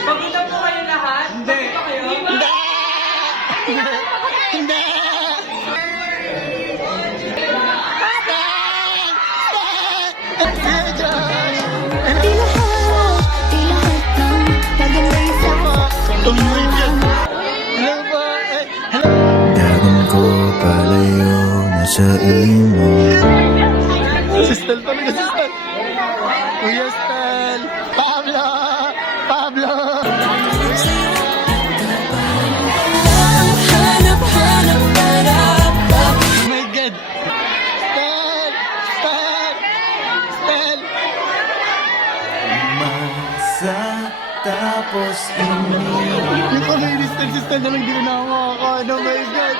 Pagkita po kayo lahat? Hindi. Hindi! Hindi! Dagan ko palayo na sa imo. Si Stel talaga, si Stel. Kuya Stel. Pablo! Pablo! Oh my God! Stel! Stel! Stel! Masa tapos ini. Yung pamay ni Stel, si Stel na lang di ko nakakakain. Oh my God!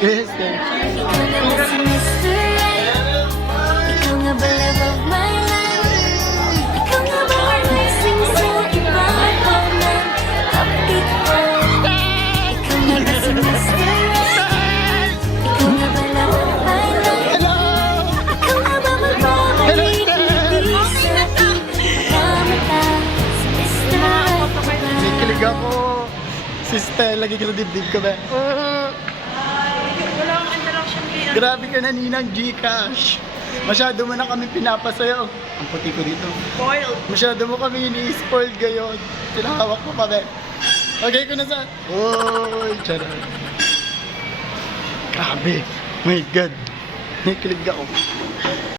Yes, Stel. Ikaw nga ba love of my life? Ikaw nga ba ang blessing sa iba ko ng kapit ko? Ikaw nga ba si Mr. Right? Ikaw nga ba love of my life? Hello! Ikaw nga ba magbabalik hindi sa akin? Pagkamata si Mr. Right. Nakikilig ako. Si Stel, lagi ka sa dibdib ko ba? Wala akong interaction kaya. Grabe ka na, Ninang Gcash. Masyado mo na kami pinapasayo. Ang puti ko dito. Spoiled. Masyado mo kami ini-spoiled ngayon. Tinahawak mo kami. Okay ko na sa... Oy, charot. Grabe. My God. Nakikilig ako.